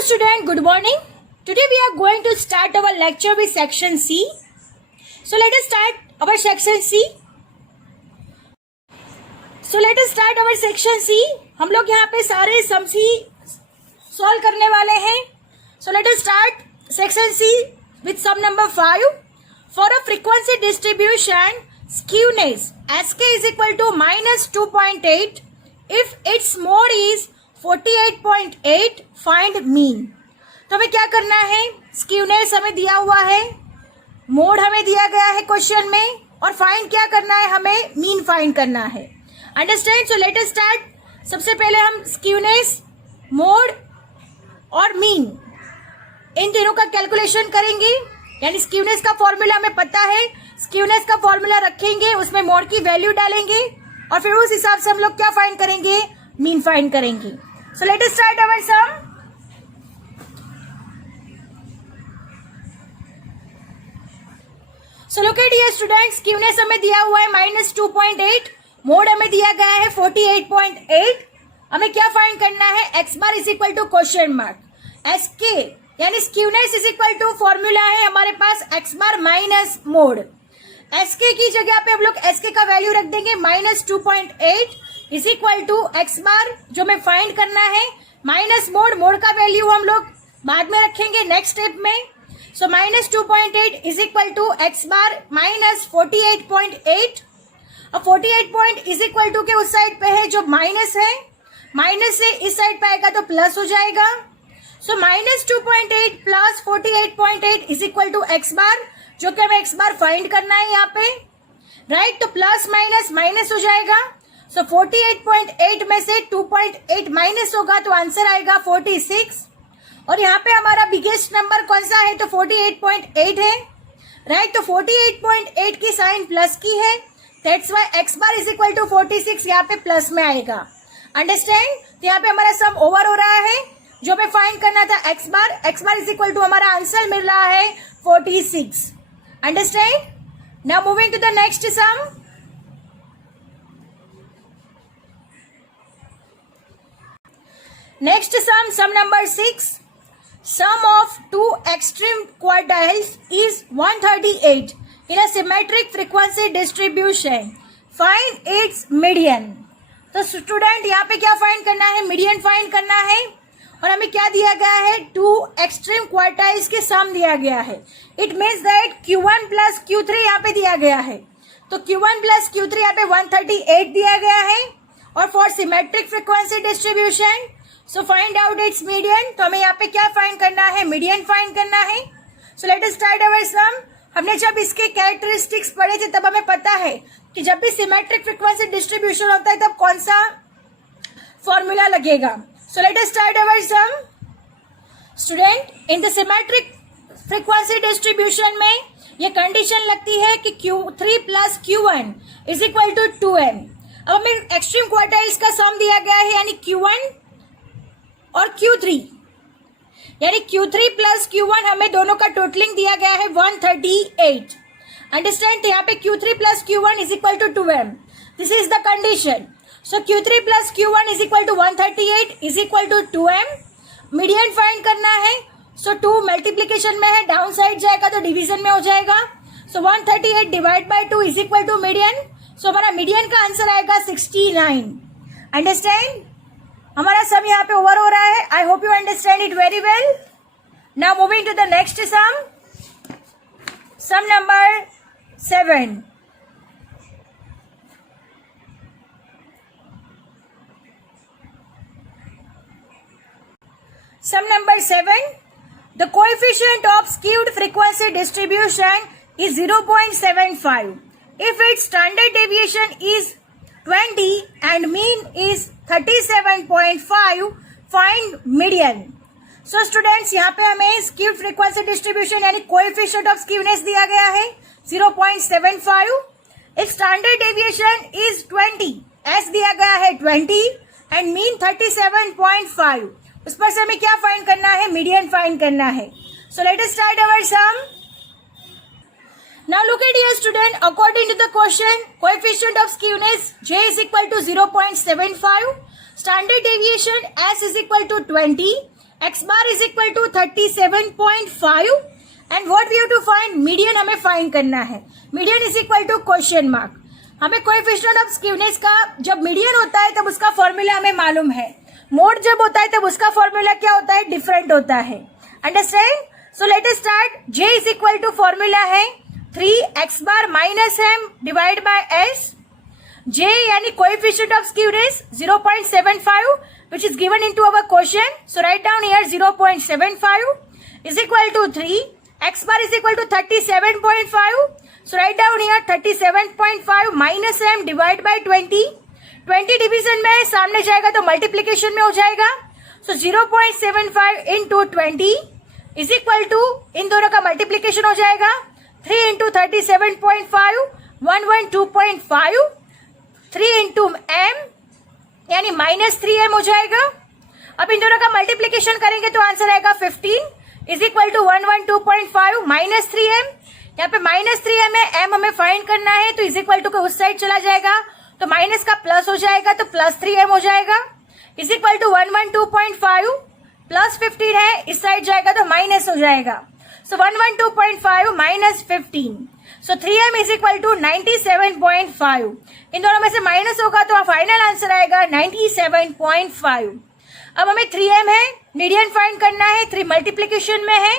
Hello student, good morning. Today we are going to start our lecture with section C. So let us start our section C. हम लोग यहाँ पे सारे सम सी solve करने वाले हैं. So let us start section C with sum number 5. For a frequency distribution, skewness Sk is equal to minus 2.8. If its mode is 48.8, find mean. तो हमें क्या करना है? स्क्यूनेस हमें दिया हुआ है, मोड हमें दिया गया है क्वेश्चन में, और फाइंड क्या करना है? हमें मीन फाइंड करना है. Understand? So let us start. सबसे पहले हम स्क्यूनेस, मोड और मीन इन तीनों का कैलकुलेशन करेंगे. यानी स्क्यूनेस का फॉर्मूला हमें पता है, स्क्यूनेस का फॉर्मूला रखेंगे, उसमें मोड की वैल्यू डालेंगे और फिर उस हिसाब से हम लोग क्या फाइंड करेंगे? मीन फाइंड करेंगे. So let us start our sum. So look at here students, skewness हमें दिया हुआ है -2.8, मोड हमें दिया गया है 48.8. हमें क्या फाइंड करना है? X bar is equal to question mark SK, यानी skewness is equal to formula है हमारे पास X bar minus mode. SK की जगह पे हम लोग एसके का वैल्यू रख देंगे -2.8 is equal to x bar, जो हमें फाइंड करना है, माइनस मोड. मोड का वैल्यू हम लोग बाद में रखेंगे नेक्स्ट स्टेप में. So -2.8 is equal to x bar minus 48.8. अब 48 इज इक्वल टू के उस साइड पे है जो माइनस है, माइनस से इस साइड पे आएगा तो प्लस हो जाएगा. So -2.8 plus 48.8 is equal to x bar, जो कि हमें एक्स बार फाइंड करना है यहाँ पे, राइट. तो प्लस माइनस माइनस हो जाएगा. सो 48.8 में से 2.8 माइनस होगा तो आंसर आएगा 46. और यहाँ पे हमारा बिगेस्ट नंबर कौन सा है? तो 48.8 है, राइट. तो 48.8 की साइन प्लस की है, that's why x bar is equal to 46 यहाँ पे प्लस में आएगा. अंडरस्टैंड? तो यहाँ पे हमारा सम ओवर हो रहा है. जो हमें फाइंड करना था x bar is equal to हमारा आंसर मिल रहा है 46. Understand? Now moving to the next sum. Next sum number 6. Sum of two extreme quartiles is 138 in a symmetric frequency distribution. Find its median. तो student यहाँ पे क्या find करना है? मीडियन फाइंड करना है. और हमें क्या दिया गया है? टू एक्सट्रीम क्वार्टाइल्स के सम दिया गया है. It means that Q1 plus Q3 यहाँ पे दिया गया है. तो Q1 प्लस Q3 यहाँ पे 138 दिया गया है. और for symmetric frequency distribution, so find out it's median. तो हमें यहाँ पे क्या फाइंड करना है? मीडियन फाइंड करना है. So let us start our sum. हमने जब इसके कैरेक्टरिस्टिक्स पढ़े थे तब हमें पता है कि जब भी सिमेट्रिक फ्रीक्वेंसी डिस्ट्रीब्यूशन होता है तब कौन सा फॉर्मूला लगेगा. So let us start our sum. Student, in the symmetric frequency distribution में ये कंडीशन लगती है कि Q3 plus Q1 is equal to 2m. अब हमें एक्सट्रीम क्वार्टाइल्स का सम दिया गया है, यानी Q1 और Q3, यानी Q3 प्लस Q1 हमें दोनों का टोटलिंग दिया गया है 138. अंडरस्टैंड? तो यहाँ पे Q3 plus Q1 is equal to 2m. This is the condition. So Q3 plus Q1 is equal to 138 is equal to 2m. Median find करना है. सो 2 मल्टीप्लीकेशन में है, डाउन साइड जाएगा तो डिवीजन में हो जाएगा. So 138 divide by 2 is equal to median. So हमारा मीडियन का आंसर आएगा 69. अंडरस्टैंड? हमारा सम यहाँ पे ओवर हो रहा है. I hope you understand it very well. Now moving to the next sum. Sum number 7. Sum number 7. The coefficient of skewed frequency distribution is 0.75. If its standard deviation is 20 and mean is 37.5, find median. So students, यहाँ पे हमें skewed frequency distribution यानी coefficient of skewness दिया गया है 0.75. Its standard deviation is 20. S दिया गया है 20 and mean 37.5. उस पर से हमें क्या फाइंड करना है? मीडियन फाइंड करना है. So let us start our sum. Now look at here student, according to the question, coefficient of skewness J is equal to 0.75, standard deviation S is equal to 20 x bar is equal to 37.5 and what we have to find, median हमें find करना है. Median is equal to question mark. हमें coefficient of skewness का जब median होता है तब उसका फॉर्मूला हमें मालूम है. मोड जब होता है तब उसका फॉर्मूला क्या होता है, डिफरेंट होता है. Understand. So let us start. j is equal to formula है 3x bar minus m divide by s. j यानी coefficient of skewness 0.75 which is given into our question. So write down here 0.75 is equal to 3. X bar is equal to 37.5. So write down here 37.5 minus m divide by 20. 20 division में सामने जाएगा तो multiplication में हो जाएगा. So 0.75 into 20 is equal to, इन दोनों का multiplication हो जाएगा 3 into 37.5 112.5 3 into m यानी -3m हो जाएगा. अब इन दोनों का मल्टीप्लीकेशन करेंगे तो आंसर आएगा 15 इज इक्वल टू 112.5 -3m. यहाँ पे -3m है, m हमें फाइंड करना है तो इज इक्वल टू का उस साइड चला जाएगा तो माइनस का प्लस हो जाएगा तो +3m हो जाएगा. इज इक्वल टू 112.5 प्लस 15 है, इस साइड जाएगा तो माइनस हो जाएगा. So 112.5 minus 15. So 3m is equal to 97.5. इन दोनों में से माइनस होगा तो फाइनल आंसर आएगा 97.5. अब हमें 3m है, मीडियन फाइंड करना है. 3 मल्टीप्लीकेशन में है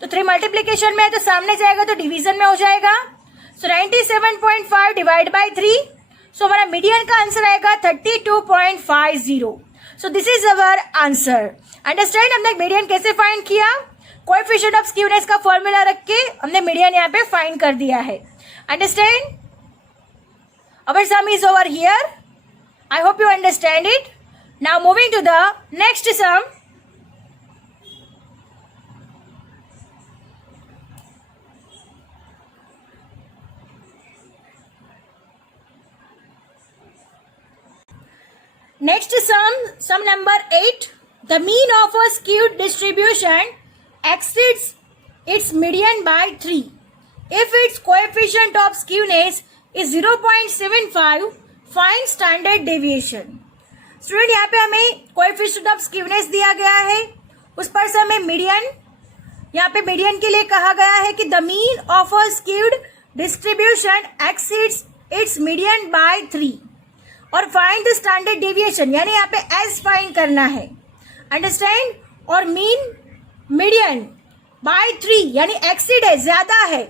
तो 3 मल्टीप्लीकेशन में है तो सामने जाएगा तो डिवीजन में हो जाएगा. सो 97.5 डिवाइड बाय 3. सो हमारा मीडियन का आंसर आएगा 32.50. सो this is our answer. Understand. हमने मीडियन कैसे फाइंड किया, कोएफिशिएंट ऑफ स्क्यूनेस का फॉर्मूला रख के हमने मीडियन यहाँ पे फाइंड कर दिया है. Understand. Our sum is over here. I hope you understand it. Now moving to the next sum. Next sum number 8. The mean of a skewed distribution exceeds its median by 3 if its coefficient of skewness is 0.75. Find standard deviation. Student यहाँ पे हमें coefficient of skewness दिया गया है, उस पर से हमें मीडियन, यहाँ पे मीडियन के लिए कहा गया है कि the mean of a skewed distribution exceeds its median by 3 और फाइंड द स्टैंडर्ड डेविएशन, यानी यहाँ पे एस फाइंड करना है. अंडरस्टैंड. और मीन मीडियन बाय 3 यानी एक्सीड है, ज्यादा है.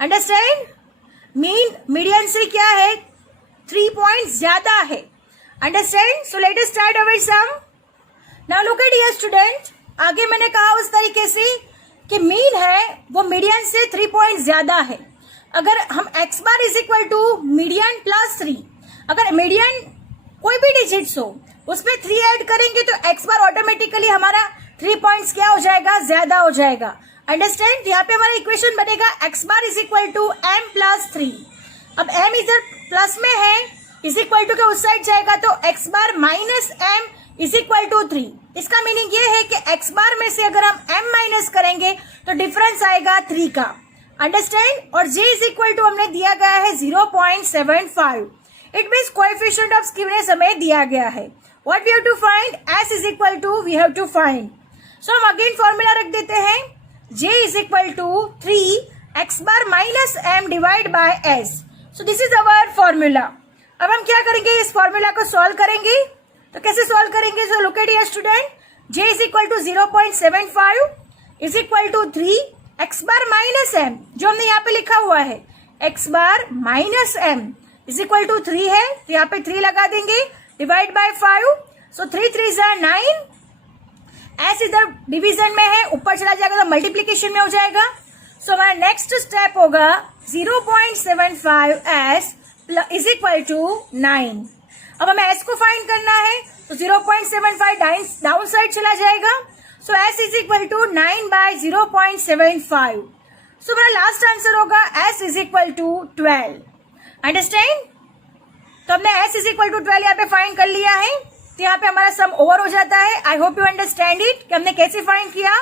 अंडरस्टैंड. मीन मीडियन से क्या है, 3 पॉइंट ज्यादा है. Understand. So let us start our sum. Now look at here student. आगे मैंने कहा उस तरीके से कि मीन है वो मीडियन से 3 पॉइंट ज्यादा है. अगर हम x bar is equal to median plus 3, अगर मीडियन कोई भी डिजिट्स हो उसमें 3 ऐड करेंगे तो x बार ऑटोमेटिकली हमारा 3 पॉइंट्स क्या हो जाएगा, ज्यादा हो जाएगा. अंडरस्टैंड. यहाँ पे हमारा इक्वेशन बनेगा x bar is equal to m plus 3. अब m इधर प्लस में है, इज इक्वल टू के उस साइड जाएगा तो x bar minus m is equal to 3. इसका मीनिंग ये है कि x बार में से अगर हम m माइनस करेंगे तो डिफरेंस आएगा 3 का. अंडरस्टैंड. और j इज इक्वल टू हमने दिया गया है 0.75. It means coefficient of skewness हमें दिया गया है. What we have to find, s is equal to we have to find. So हम अगेन फॉर्मूला रख देते हैं. j is equal to 3 x bar minus m divide by s. So this is our formula. अब हम क्या करेंगे, इस formula को सॉल्व करेंगे. तो कैसे सॉल्व करेंगे, so look at here student. j is equal to 0.75 is equal to 3 x bar minus m, जो हमने यहाँ पे लिखा हुआ है x bar minus m is equal to 3 है तो यहाँ पे 3 लगा देंगे डिवाइड बाय 5. सो 3 3 9. एस इधर डिवीजन में है, ऊपर चला जाएगा तो मल्टीप्लीकेशन में हो जाएगा. सो हमारा नेक्स्ट स्टेप होगा 0.75 s इज इक्वल टू 9. अब हमें s को फाइंड करना है तो 0.75 डाउन साइड चला जाएगा. So s is equal to 9 by 0.75. So हमारा लास्ट आंसर होगा s is equal to 12. Understand. तो हमने s इज इक्वल टू 12 यहाँ पे फाइंड कर लिया है तो यहाँ पे हमारा सम ओवर हो जाता है. I hope you understand it कि हमने कैसे फाइंड किया.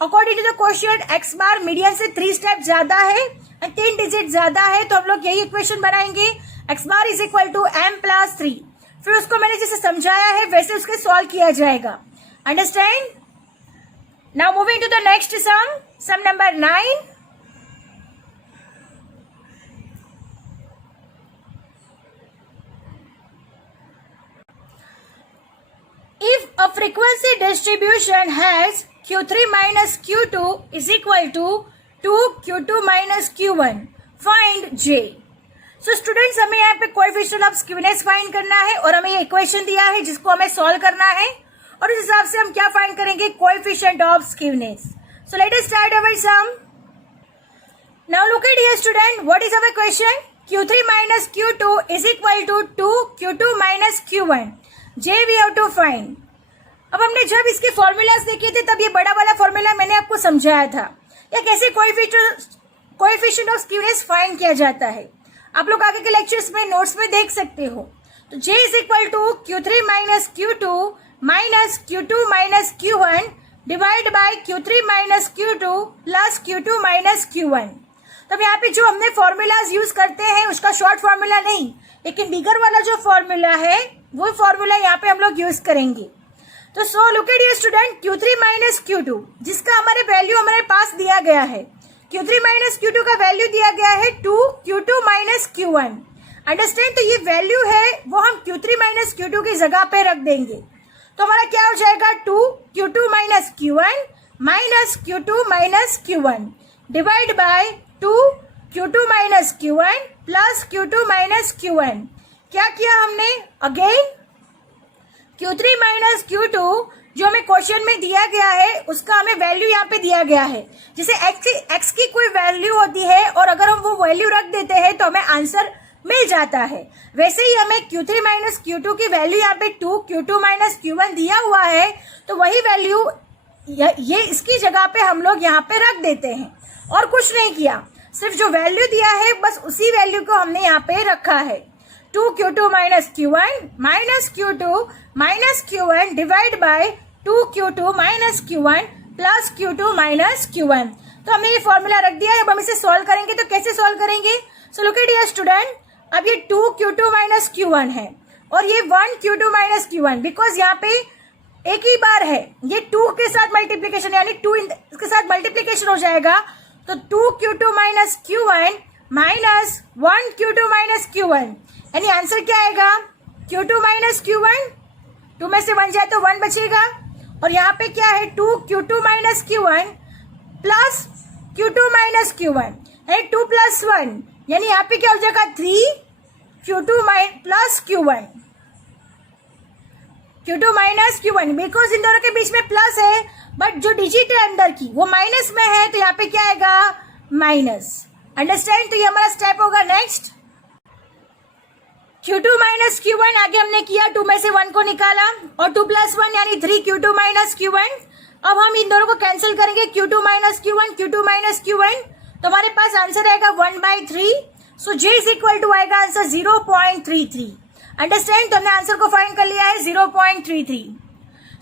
According to the question x bar median से 3 स्टेप ज्यादा है, 3 डिजिट ज्यादा है, तो हम लोग यही इक्वेशन बनाएंगे. x bar is equal to m plus 3. फिर उसको मैंने जैसे समझाया है वैसे उसके सॉल्व किया जाएगा. Understand. Now moving to the next sum number 9. If a frequency distribution has Q3 minus Q2 is equal to 2Q2 minus Q1, find J. So students, हमें यहाँ पे कोएफिशिएंट ऑफ स्क्यूनेस फाइंड करना है और हमें ये इक्वेशन दिया है जिसको हमें सॉल्व करना है और उस हिसाब से हम क्या फाइंड करेंगे, coefficient of skewness. So let us start our sum. Now look at here student, what is our question? Q3 minus Q2 is equal to 2Q2 minus Q1. J we have to find. अब हमने जब इसके formulas देखे थे तब ये बड़ा वाला फॉर्मूला मैंने आपको समझाया था या कैसे कोएफिशिएंट ऑफ स्क्यूनेस फाइंड किया जाता है. आप लोग आगे के लेक्चर्स में नोट्स में देख सकते हो. तो J is equal to Q3 minus Q2 minus Q2 minus Q1 divide by Q3 minus Q2 plus Q2 minus Q1. तो यहाँ पे जो हमने फॉर्मूलाज यूज करते हैं उसका शॉर्ट फॉर्मूला नहीं, लेकिन बिगर वाला जो फॉर्मूला है वो फॉर्मूला यहाँ पे हम लोग यूज करेंगे. तो सो look at your student, Q3 minus Q2 जिसका हमारे वैल्यू हमारे पास दिया गया है, Q3 माइनस Q2 का वैल्यू दिया गया है 2Q2 माइनस Q1. अंडरस्टैंड, तो ये वैल्यू है वो हम Q3 माइनस Q2 की जगह पे रख देंगे. तो हमारा क्या हो जाएगा, 2Q2 minus Q1 minus Q2 minus Q1 divide bye 2Q2 minus Q1 plus Q2 minus Q1. क्या किया हमने, अगेन Q3 माइनस Q2 जो हमें क्वेश्चन में दिया गया है उसका हमें वैल्यू यहाँ पे दिया गया है. जैसे x की कोई वैल्यू होती है और अगर हम वो वैल्यू रख देते हैं तो हमें आंसर मिल जाता है, वैसे ही हमें Q3 माइनस Q2 की वैल्यू यहाँ पे 2Q2 माइनस Q1 दिया हुआ है तो वही वैल्यू ये इसकी जगह पे हम लोग यहाँ पे रख देते हैं और कुछ नहीं किया, सिर्फ जो वैल्यू दिया है बस उसी वैल्यू को हमने यहाँ पे रखा है. 2Q2 minus Q1 minus Q2 minus Q1 divide bye 2Q2 minus Q1 plus Q2 minus Q1. तो हमने ये फॉर्मूला रख दिया है. अब हम इसे सॉल्व करेंगे तो कैसे सॉल्व करेंगे, so look at here student, अब ये 2Q2 माइनस Q1 है और ये 1Q2 माइनस Q1 बिकॉज यहाँ पे एक ही बार है, ये 2 के साथ मल्टीप्लीकेशन यानी 2 इसके साथ मल्टीप्लीकेशन हो जाएगा. तो 2Q2 minus Q1 minus 1Q2 minus Q1 यानी आंसर क्या आएगा, Q2 माइनस Q1. 2 में से 1 जाए तो 1 बचेगा और यहाँ पे क्या है 2Q2 minus Q1 plus Q2 minus Q1 यानी 2 प्लस 1 यानी यहाँ पे क्या हो जाएगा 3Q2 plus Q1 Q2 minus Q1 because in दोनों के बीच में प्लस है बट जो डिजिट है अंदर की वो माइनस में है तो यहाँ पे क्या आएगा माइनस. अंडरस्टैंड, तो ये हमारा स्टेप होगा नेक्स्ट. Q2 माइनस Q1 आगे हमने किया, 2 में से 1 को निकाला और 2 प्लस 1 यानी 3Q2 माइनस Q1. अब हम इन दोनों को कैंसिल करेंगे, Q2 minus Q1 Q2 minus Q1 तो हमारे पास आंसर आएगा 1/3. सो J इज इक्वल टू आएगा आंसर 0.33. अंडरस्टैंड, तो हमने आंसर को फाइंड कर लिया है 0.33.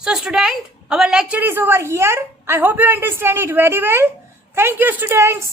So student, our lecture is over here. I hope you understand it very well. Thank you students.